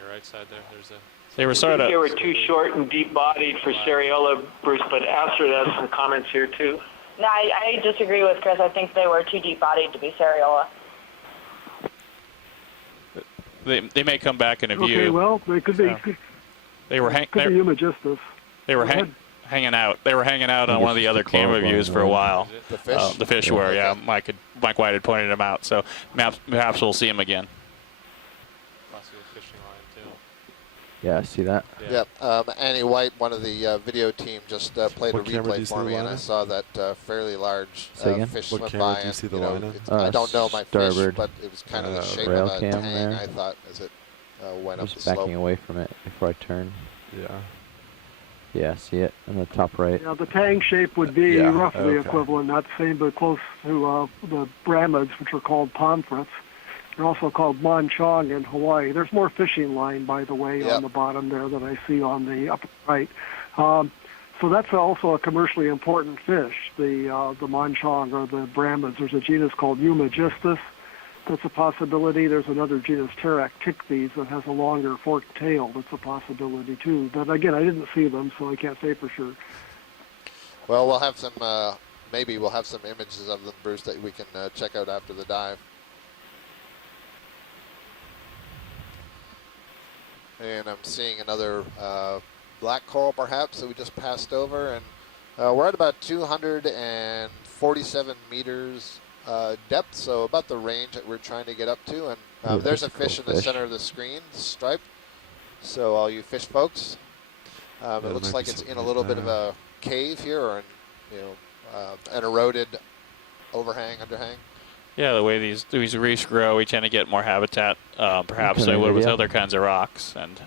your right side there, there's a... They were sort of... They were too short and deep-bodied for Seriola, Bruce, but Astrid has some comments here, too. No, I disagree with Chris. I think they were too deep-bodied to be Seriola. They may come back in a view. Okay, well, they could be. They were Humagistus. They were hanging out. They were hanging out on one of the other camera views for a while. The fish? The fish were, yeah. Mike White had pointed them out, so perhaps we'll see them again. Possibly a fishing line, too. Yeah, I see that. Yeah. Yep. Annie White, one of the video team, just played a replay for me, and I saw that fairly large fish swim by. Did you see the line on? I don't know my fish, starboard. but it was kind of the shape of a tang, there. I thought, as it went up the Just slope. backing away from it before I turn. Yeah. Yeah, see it in the top right. Yeah, the tang shape would be roughly equivalent, not the same, but close to the brahmids, which are called pomfrets. They're also called manchong in Hawaii. There's more fishing line, by the way, on the bottom there that I see on the upper right. So that's also a commercially important fish, the manchong or the brahmids. There's a genus called Humagistus. That's a possibility. There's another genus, Pterochtictes, that has a longer forked tail. That's a possibility, too. But again, I didn't see them, so I can't say for sure. Well, we'll have some, maybe we'll have some images of them, Bruce, that we can check out after the dive. And I'm seeing another black coral, perhaps, that we just passed over. And we're at about 247 meters depth, so about the range that we're trying to get up to. And there's a fish in the center of the screen, striped. So all you fish folks, it looks like it's in a little bit of a cave here, or an eroded overhang, underhang. Yeah, the way these reefs grow, we tend to get more habitat, perhaps than we would with other kinds of rocks. And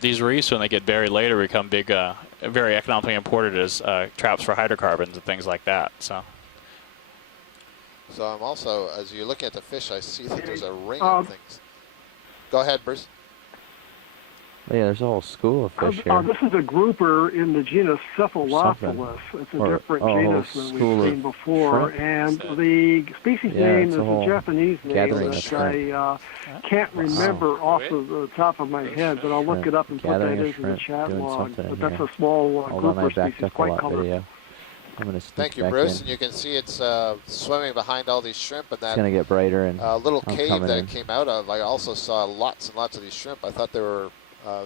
these reefs, when they get buried later, become big, very economically imported as traps for hydrocarbons and things like that. So I'm also, as you're looking at the fish, I see that there's a ring of things. Go ahead, Bruce. Yeah, there's a whole school of fish here. This is a grouper in the genus Cephalophilus. It's a different genus than we've seen before. And the species name is a Japanese name that I can't remember off the top of my head, but I'll look it up and put that into the chat log. But that's a small grouper species, quite colorful. Thank you, Bruce. And you can see it's swimming behind all these shrimp, and that it's going to get brighter and little cave that it came out of. I also saw lots and lots of these shrimp. I thought they were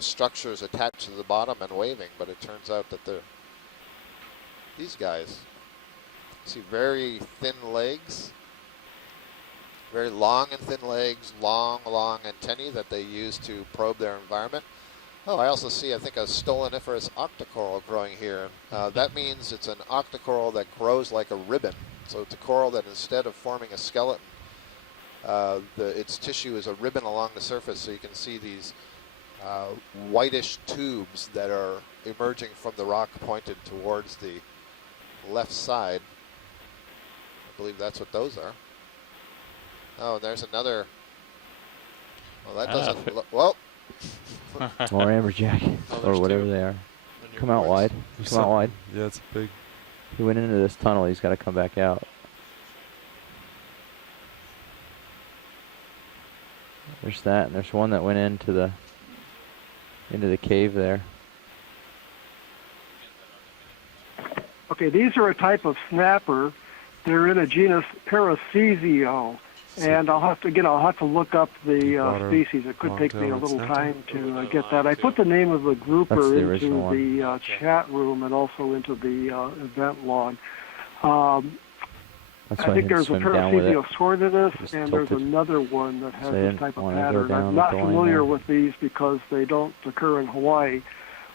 structures attached to the bottom and waving, but it turns out that they're these guys. You see very thin legs, very long and thin legs, long antennae that they use to probe their environment. Oh, I also see, I think, a stoloniferous octocoral growing here. That means it's an octocoral that grows like a ribbon. So it's a coral that instead of forming a skeleton, its tissue is a ribbon along the surface. So you can see these whitish tubes that are emerging from the rock pointed towards the left side. I believe that's what those are. Oh, and there's another. Well, that doesn't look. Well. More amberjack, or whatever they are. Come out wide. Come out wide. Yeah, it's big. He went into this tunnel. He's got to come back out. There's that, and there's one that went into the cave there. Okay, these are a type of snapper. They're in a genus Paracesio, and I'll have to look up the species. It could take me a little time to get that. I put the name of the grouper into the chat room and also into the event log. I think there's a Paracesio sordidus, and there's another one that has this type of pattern. I'm not familiar with these because they don't occur in Hawaii.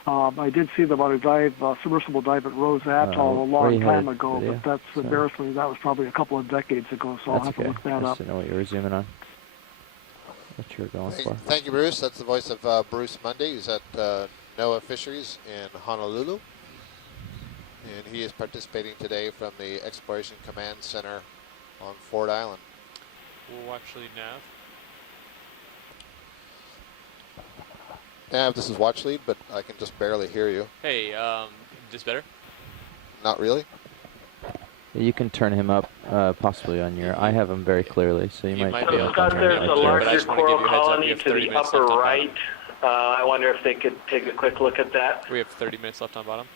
I did see them on a submersible dive at Rose Atoll a long time ago, but that's embarrassing. That was probably a couple of decades ago, so I'll have to look that up. I know what you were zooming on. What you were going for. Thank you, Bruce. That's the voice of Bruce Mundy. He's at NOAA Fisheries in Honolulu. And he is participating today from the Exploration Command Center on Ford Island. We'll actually nav. Nav, this is Watch Lead, but I can just barely hear you. Hey, this better? Not really. You can turn him up, possibly on your. I have him very clearly, so you might be able to. Scott, there's a larger coral colony to the upper right. I wonder if they could take a quick look at that. We have 30 minutes left on bottom.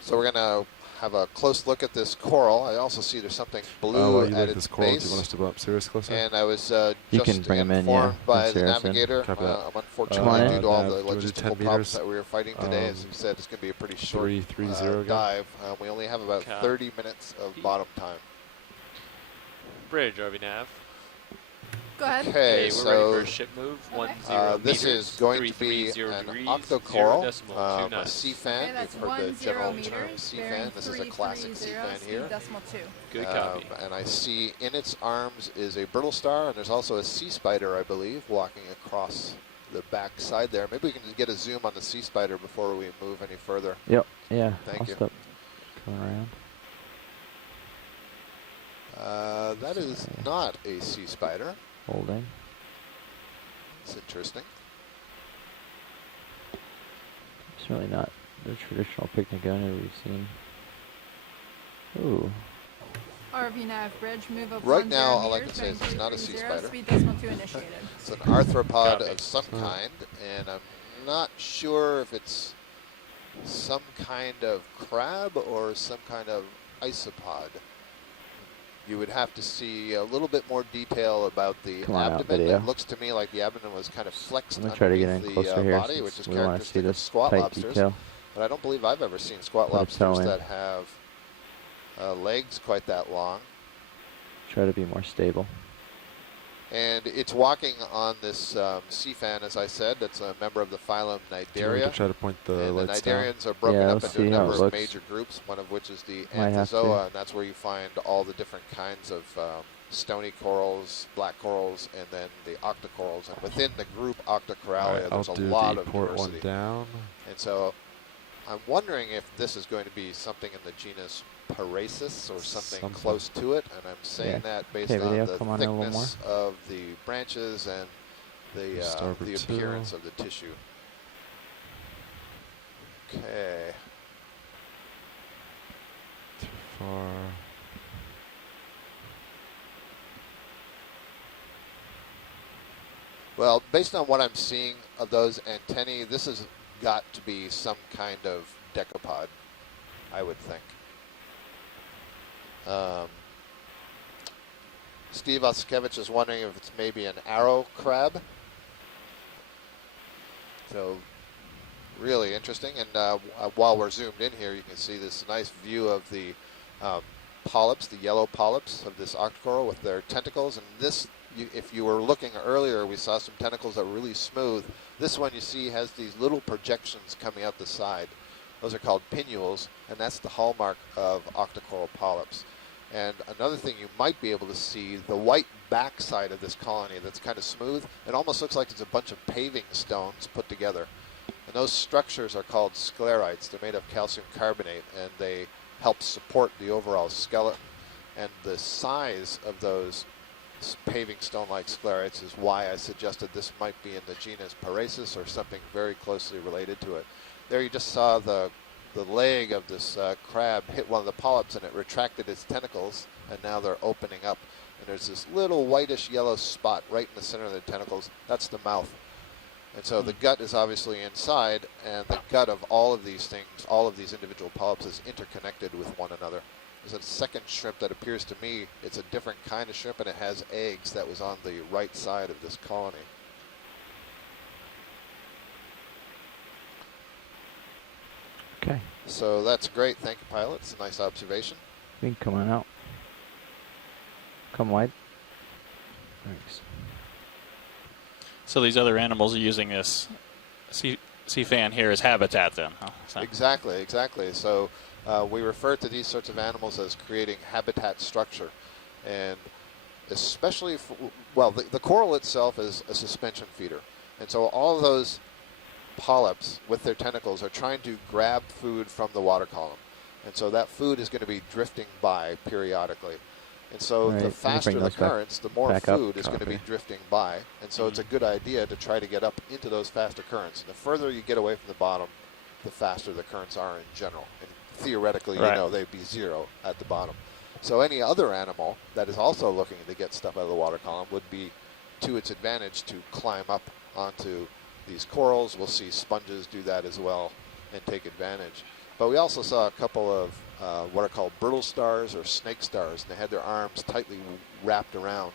So we're going to have a close look at this coral. I also see there's something blue at its base. Do you want us to go up serious closer? And I was just informed by the navigator. I'm unfortunately, due to all the logistical problems that we were fighting today, as he said, it's going to be a pretty short dive. We only have about 30 minutes of bottom time. Bridge, RV nav. Go ahead. Okay, we're ready for a ship move. 10 this meters, is going to be an octocoral, a sea fan. Okay, You've heard the general term sea fan. This is a classic sea fan here. Good copy. And I see in its arms is a brittle star, and there's also a sea spider, I believe, walking across the back side there. Maybe we can just get a zoom on the sea spider before we move any further. Yep. Yeah. Thank you. Stop coming around. That is not a sea spider. Holding. It's interesting. It's really not the traditional picnic gunner we've seen. Ooh. RV nav bridge, move up right now, all I can say is it's not a sea spider. It's an arthropod of some kind, and I'm not sure if it's some kind of crab or some kind of isopod. You would have to see a little bit more detail about the abdomen. It looks to me like the abdomen was kind of flexed underneath the body, which is characteristic of squat lobsters. Detail. But I don't believe I've ever seen squat lobsters that have legs quite that long. Try to be more stable. And it's walking on this sea fan, as I said. That's a member of the phylum Cnidaria. Try to point the and the lights Cnidarians are broken up into a number of major groups, one of which is the Anthozoa, and that's where you find all the different kinds of stony corals, black corals, and then the octocorals. And within the group Octocoralia, there's a lot of diversity. Down. And so I'm wondering if this is going to be something in the genus Paraceus or something close to it, and I'm saying that based on the thickness of the branches and the appearance of the tissue. Okay. Too far. Well, based on what I'm seeing of those antennae, this is got to be some kind of decapod, I would think. Steve Oskevich is wondering if it's maybe an arrow crab. So really interesting. And while we're zoomed in here, you can see this nice view of the polyps, the yellow polyps of this octocoral with their tentacles. And this, if you were looking earlier, we saw some tentacles that were really smooth. This one you see has these little projections coming out the side. Those are called pinnules, and that's the hallmark of octocoral polyps. And another thing you might be able to see, the white backside of this colony that's kind of smooth, it almost looks like it's a bunch of paving stones put together. And those structures are called sclerites. They're made of calcium carbonate, and they help support the overall skeleton. And the size of those paving stone-like sclerites is why I suggested this might be in the genus Parasus or something very closely related to it. There you just saw the leg of this crab hit one of the polyps, and it retracted its tentacles, and now they're opening up. And there's this little whitish yellow spot right in the center of the tentacles. That's the mouth. And so the gut is obviously inside, and the gut of all of these things, all of these individual polyps, is interconnected with one another. There's a second shrimp that appears to me, it's a different kind of shrimp, and it has eggs that was on the right side of this colony. Okay. So that's great. Thank you, pilot. It's a nice observation. You can come on out. Come wide. Thanks. So these other animals are using this sea fan here as habitat then, huh? So. Exactly, exactly. So we refer to these sorts of animals as creating habitat structure. And especially, the coral itself is a suspension feeder. And so all of those polyps with their tentacles are trying to grab food from the water column. And so that food is going to be drifting by periodically. And so the faster the currents, the more food is going to be drifting by. And so it's a good idea to try to get up into those faster currents. And the further you get away from the bottom, the faster the currents are in general. And theoretically, you know, they'd be zero at the bottom. So any other animal that is also looking to get stuff out of the water column would be to its advantage to climb up onto these corals. We'll see sponges do that as well and take advantage. But we also saw a couple of what are called brittle stars or snake stars, and they had their arms tightly wrapped around.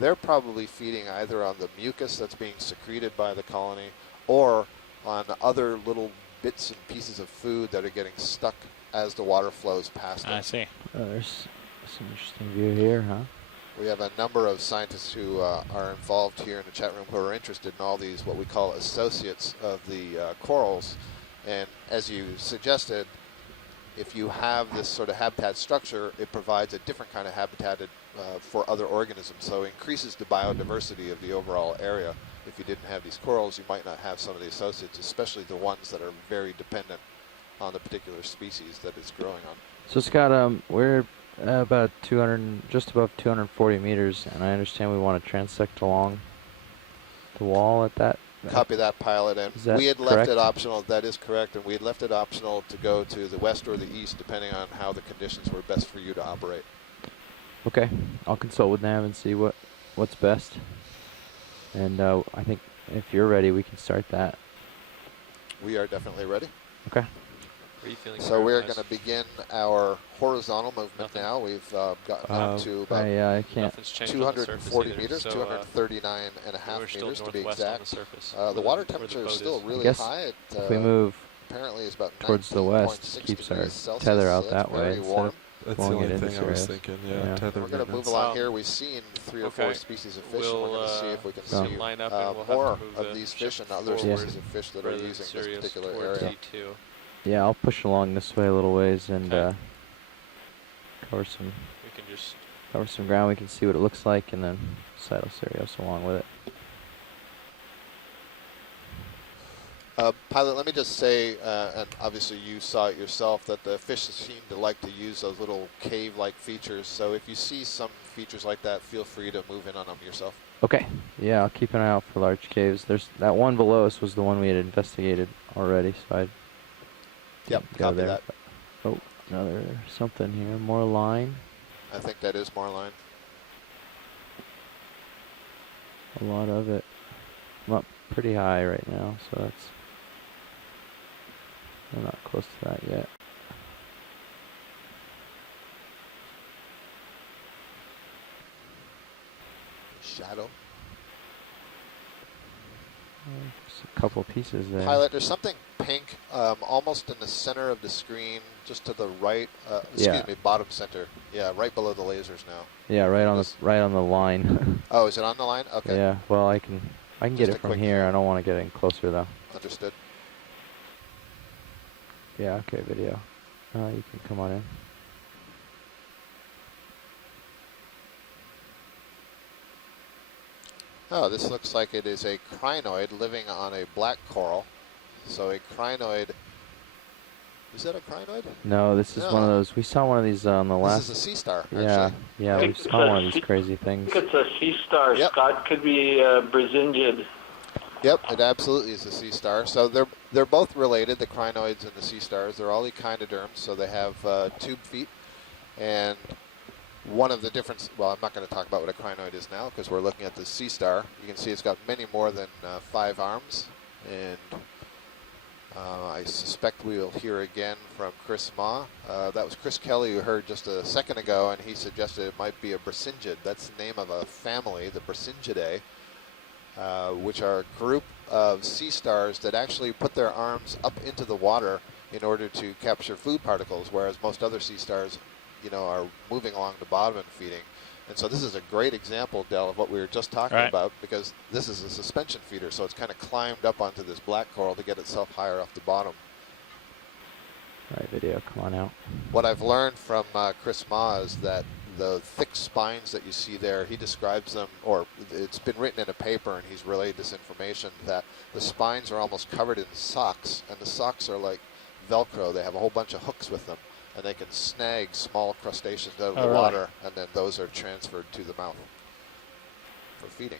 They're probably feeding either on the mucus that's being secreted by the colony or on other little bits and pieces of food that are getting stuck as the water flows past them. I see. There's some interesting view here, huh? We have a number of scientists who are involved here in the chat room who are interested in all these what we call associates of the corals. And as you suggested, if you have this sort of habitat structure, it provides a different kind of habitat for other organisms. So it increases the biodiversity of the overall area. If you didn't have these corals, you might not have some of the associates, especially the ones that are very dependent on the particular species that it's growing on. So Scott, we're about just above 240 meters, and I understand we want to transect along the wall at that. Copy that, pilot. And we had left it optional. That is correct. And we had left it optional to go to the west or the east, depending on how the conditions were best for you to operate. Okay. I'll consult with Nav and see what's best. And I think if you're ready, we can start that. We are definitely ready. Okay. So we're going to begin our horizontal movement now. We've gotten up to about 240 meters, 239 and a half meters to be exact. The water temperature is still really high. If we move apparently is about towards the west, keeps our tether out that way. That's the only thing I was thinking, tether. We're going to move along here. We've seen 3 or 4 species of fish, and we're going to see if we can see more of these fish and other species of fish that are using this particular area. Yeah, I'll push along this way a little ways and cover some ground. We can see what it looks like, and then Cytoserios along with it. Pilot, let me just say, and obviously you saw it yourself, that the fish seem to like to use those little cave-like features. So if you see some features like that, feel free to move in on them yourself. Okay. Yeah, I'll keep an eye out for large caves. There's that one below us was the one we had investigated already, so I'd copy there. that. Oh, another something here. More line. I think that is more line. A lot of it. I'm up pretty high right now, so that's We're not close to that yet. Shadow. Just a couple pieces there. Pilot, there's something pink almost in the center of the screen, just to the right. Excuse me, bottom center. Yeah, right below the lasers now. Yeah, right on the line. Oh, is it on the line? Okay. Yeah. Well, I can get it from here. I don't want to get in closer though. Understood. Yeah. Okay. Video. You can come on in. Oh, this looks like it is a crinoid living on a black coral. So a crinoid. Is that a crinoid? No, this is one of those. We saw one of these on the last. This is a sea star. Yeah, actually. yeah, we saw one of these crazy things. I think it's a sea star, Scott. Could be Brazingid. Yep, it absolutely is a sea star. So they're both related, the crinoids and the sea stars. They're all echinoderms, so they have tube feet. And one of the difference, well, I'm not going to talk about what a crinoid is now because we're looking at the sea star. You can see it's got many more than 5 arms. And I suspect we will hear again from Chris Ma. That was Chris Kelly who heard just a second ago, and he suggested it might be a Brasingid. That's the name of a family, the Brasingidae, which are a group of sea stars that actually put their arms up into the water in order to capture food particles, whereas most other sea stars, are moving along the bottom and feeding. And so this is a great example, Del, of what we were just talking about, because this is a suspension feeder, so it's kind of climbed up onto this black coral to get itself higher off the bottom. All right, video, come on out. What I've learned from Chris Ma is that the thick spines that you see there, he describes them, or it's been written in a paper, and he's relayed this information, that the spines are almost covered in socks, and the socks are like Velcro. They have a whole bunch of hooks with them, and they can snag small crustaceans out of the water, and then those are transferred to the mouth for feeding.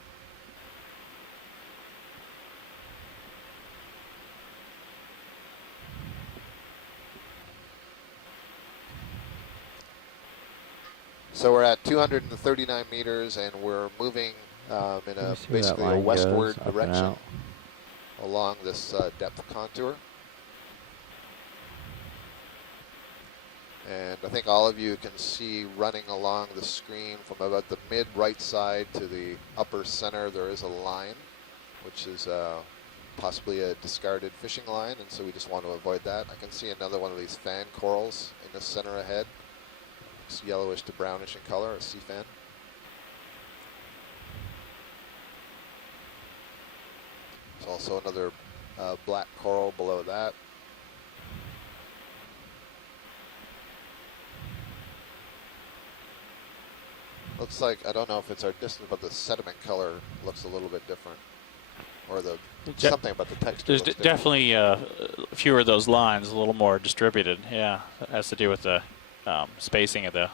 So we're at 239 meters, and we're moving in basically a westward direction along this depth contour. And I think all of you can see running along the screen from about the mid-right side to the upper center, there is a line, which is possibly a discarded fishing line, and so we just want to avoid that. I can see another one of these fan corals in the center ahead. It's yellowish to brownish in color, a sea fan. There's also another black coral below that. Looks like, I don't know if it's our distance, but the sediment color looks a little bit different. Or something about the texture. There's definitely fewer of those lines, a little more distributed. Yeah, it has to do with the spacing of the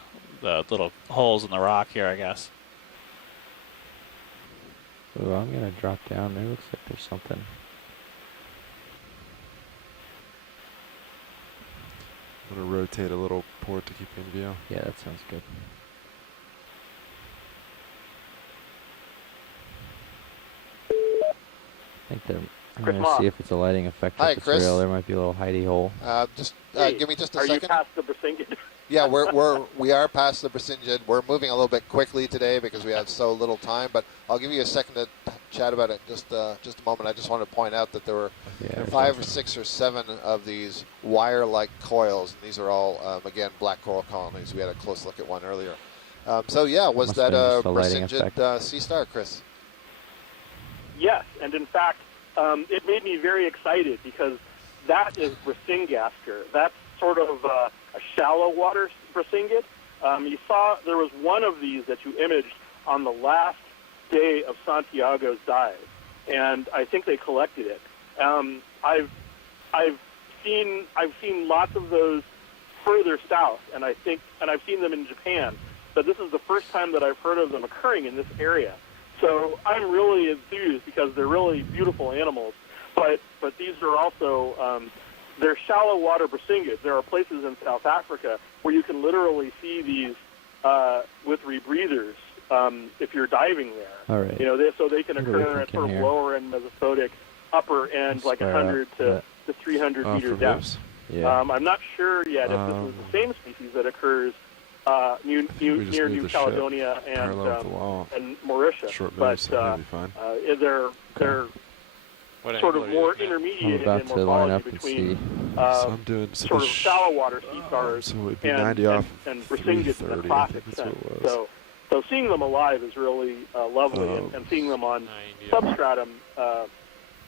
little holes in the rock here, I guess. Ooh, I'm going to drop down. There looks like there's something. I'm going to rotate a little port to keep in view. Yeah, that sounds good. I think I'm going to see if it's a lighting effect. Hi, if it's Chris. real. There might be a little hidey hole. Give me just a second. Are you past the Brasingid? Yeah, we are past the Brasingid. We're moving a little bit quickly today because we have so little time, but I'll give you a second to chat about it just a moment. I just want to point out that there were 5 or 6 or 7 of these wire-like coils, and these are all, again, black coral colonies. We had a close look at one earlier. Was that a Brasingid sea star, Chris? Yes, and in fact, it made me very excited because that is Brasingaster. That's sort of a shallow water Brasingid. You saw there was one of these that you imaged on the last day of Santiago's dive, and I think they collected it. I've seen lots of those further south, and I've seen them in Japan, but this is the first time that I've heard of them occurring in this area. So I'm really enthused because they're really beautiful animals, but these are also they're shallow water Brasingids. There are places in South Africa where you can literally see these with rebreathers if you're diving there. All right. So they can occur at sort of lower end Mesophotic, upper end like 100 to 300 meter depth. Yeah. I'm not sure yet if this is the same species that occurs near New Caledonia and Mauritius, but they're sort of more intermediate in morphology between sort of shallow water sea stars and Brisingis in the classic sense. So seeing them alive is really lovely, and seeing them on substratum